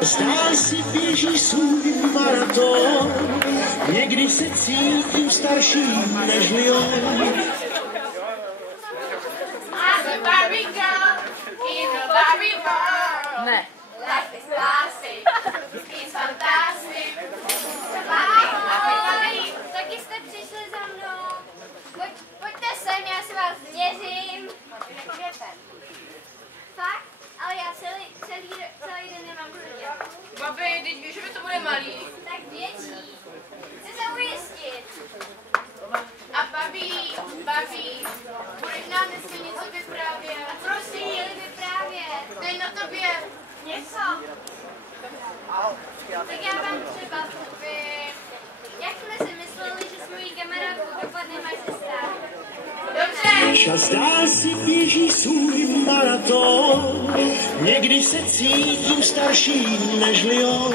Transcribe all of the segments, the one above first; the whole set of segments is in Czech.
Zdá si běží svůj maraton, někdy se cítím starším než on. Ne. Life is classic. It's fantastic. Taky jste přišli za mnou. Pojďte sem, já si vás měřím. Fakt? Ale já celý den nemám průměr. Babi, teď víš, že by to bude malý. Tak větší. Chci se ujistit. A babi, budeš nám dneska něco vyprávět? Prosím, vyprávět. To je na tobě. Něco. Tak já vám třeba povím. Jak jsme si mysleli, že s mojí kamarádkou dopadne moje sestra? Dobře. Čas dál si běží svůj maraton, někdy se cítím starším než on.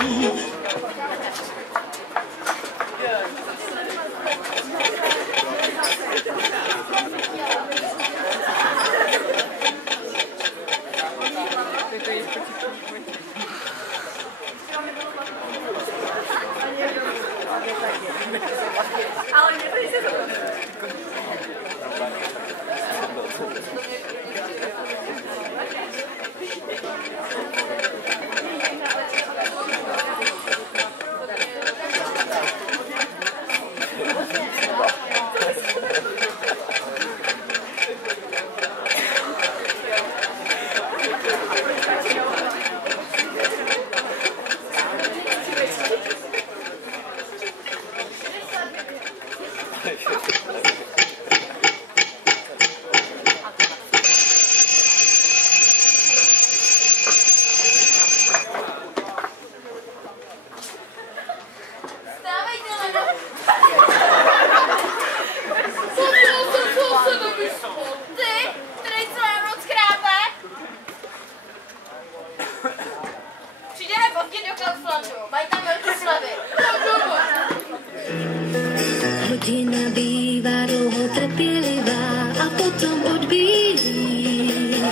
Hodina bývá dlouho trpělivá a potom odbíjí.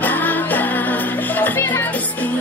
Táta spí.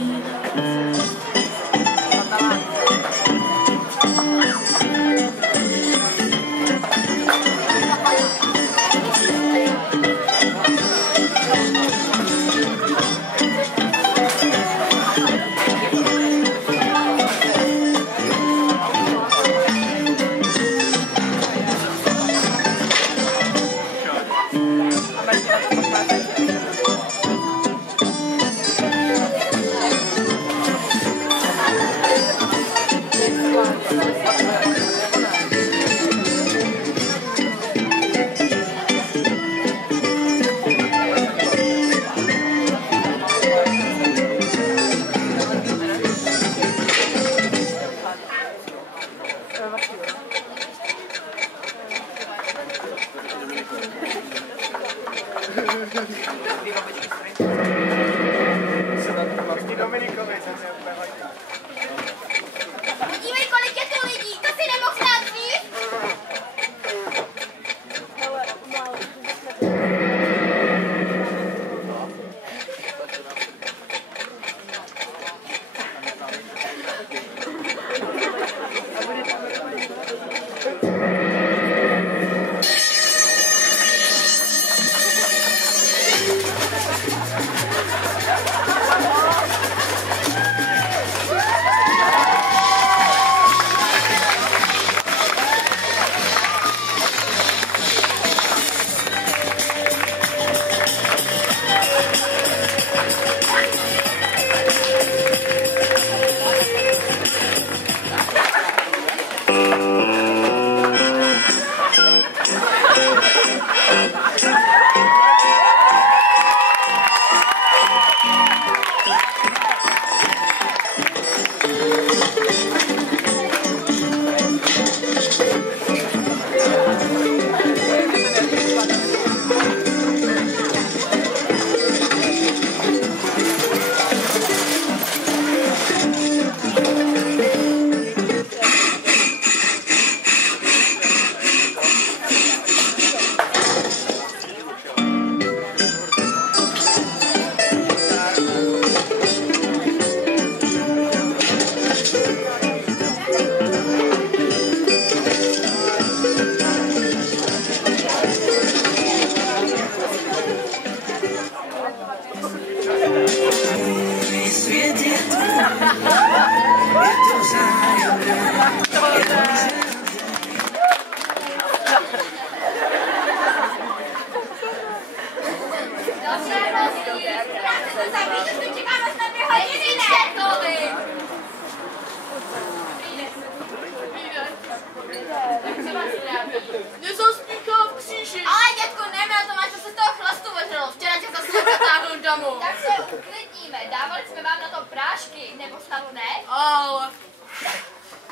Nezaspíchá v kříži. Ale dětku, neměl to máš, co se z toho chlastu veřelo. Včera tě zase zatáhnul domů. Tak se uklidníme. Dávali jsme vám na to prášky, nebo snad ne? Ale.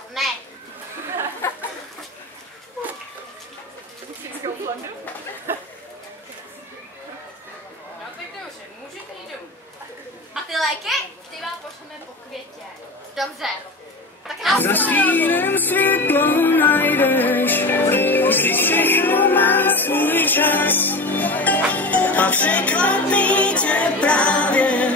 Ne. No tak dobře, můžete jít domů. A ty léky? Ty vám pošleme po Květě. Dobře. Tak nás Na stíném světlo najdeš, vždy všechno má svůj čas a překvapí tě právě.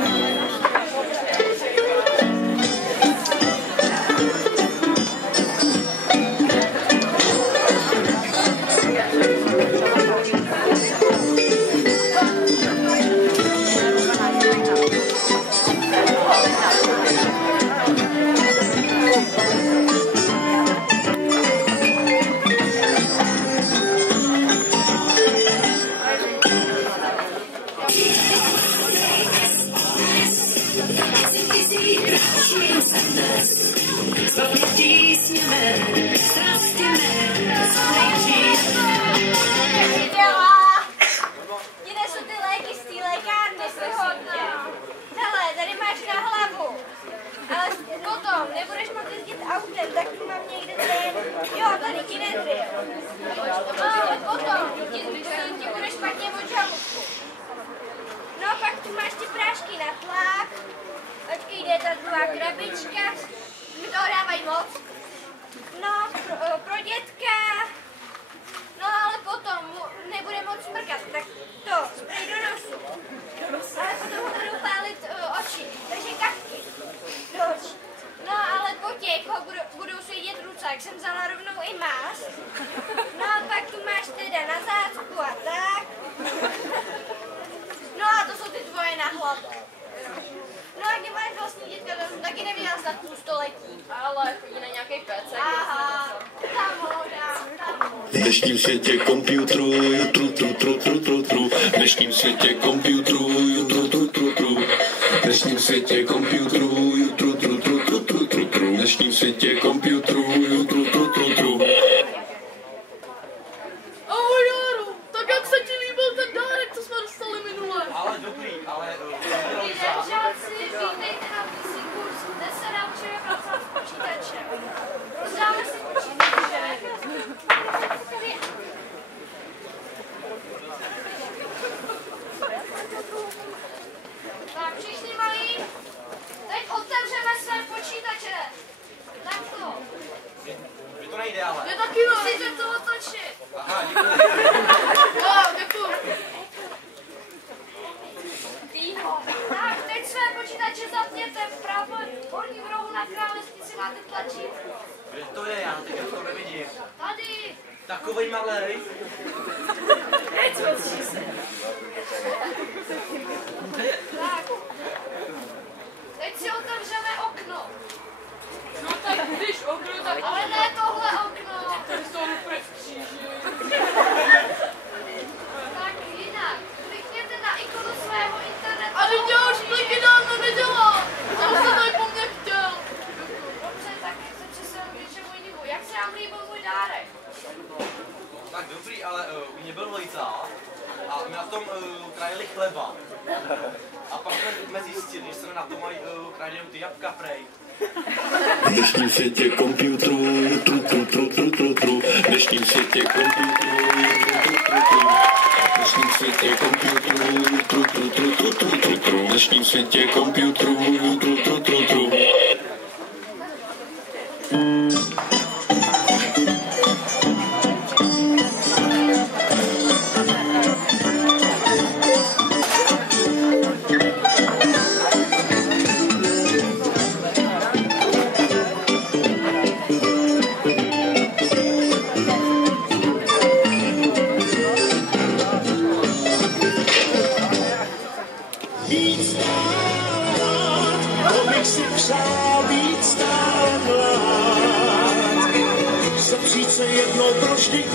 V dnešním světě komputerů, v dnešním světě komputerů, v dnešním světě komputerů, v dnešním světě komputerů, Ahoj Járu, tak jak se ti líbil ten dárek, co jsme dostali minule? Ale dobrý, ale... Žáci, vítejte na PC kurz. Dnes se naučíme pracovat s počítačem. Rozdáme si počítače. Tak, všichni malí, teď otevřeme své počítače. Tak to. Mně to nejde, ale... Mě taky no. Musíte to otočit. Aha, děkuji. Jo, děkuji. Tak, teď své počítače zapněte vpravo, horním rohu na klávesnici máte tlačítko. Kde to je, já teď to nevidím. Tady. Takovej malej. Tak. Teď si otevřeme okno. No tak když okno, tak... Ale ne tohle okno. Tady jsou úplně v kříži. Tak jinak. Klikněte na ikonu svého internetu. A teď já už kliky dávno nedělám. Co jste tady po mně chtěl? Dobře, tak se přesunul k něčemu jinému. Jak se vám líbil můj dárek? Tak dobrý, ale u mě byl vejca a my na tom krajili chleba. A pak jsme zjistili, že se na tom mají krajenou ty jabka prej. v dnešním světě komputerů, v dnešním světě komputerů, v dnešním světě komputerů, v dnešním světě komputerů,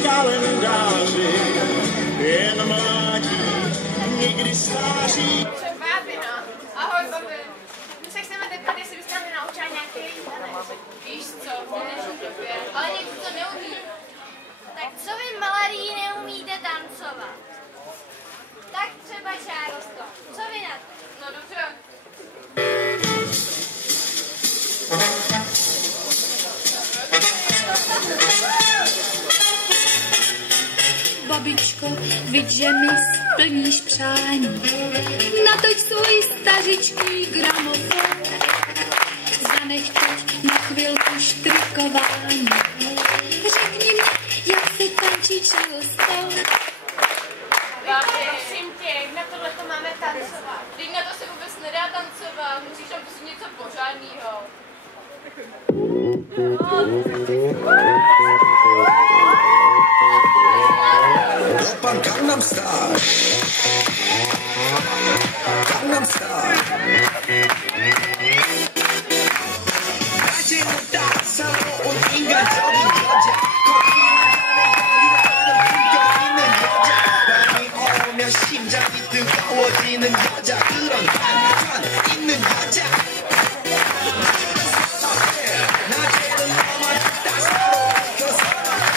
kalendáři, jen mládí, nikdy stáří. Bábi, no. Ahoj, babi. My se chceme zeptat, jestli byste mi naučila nějaký tanec. Víš co, v dnešní době, ale někdo to neumí. Tak co vy babičko, viď, že mi splníš přání. Natoč svůj stařičký gramofon, zanech teď na chvilku štrikování. Řekni mi, jak se tančí čelostou. Babi, prosím tě, jak na tohle to máme tancovat? Teď na to se vůbec nedá tancovat, musíš tam prostě něco pořádného. Open Gangnam Style. Gangnam Style. 낮에는 따사로운 인간적인 여자. 품격 있는 여자. 밤이 오면 심장이 뜨거워지는 여자. 그런 반전 있는 여자. 낮에는 너만 따사로운 그 사람들.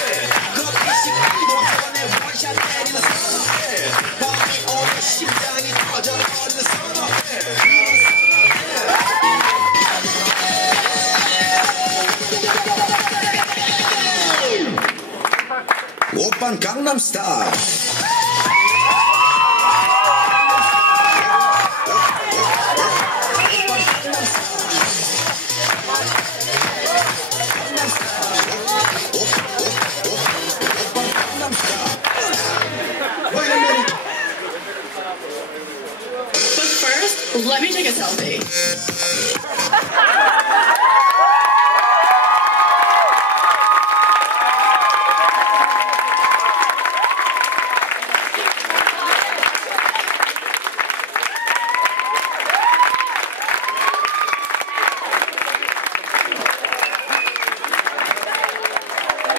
커피 식기도 전에 원샷 때리는 사람들. 밤이 오면 심장이 터져버리는 사람들. 오빤 강남 스타일. But first, let me take a selfie.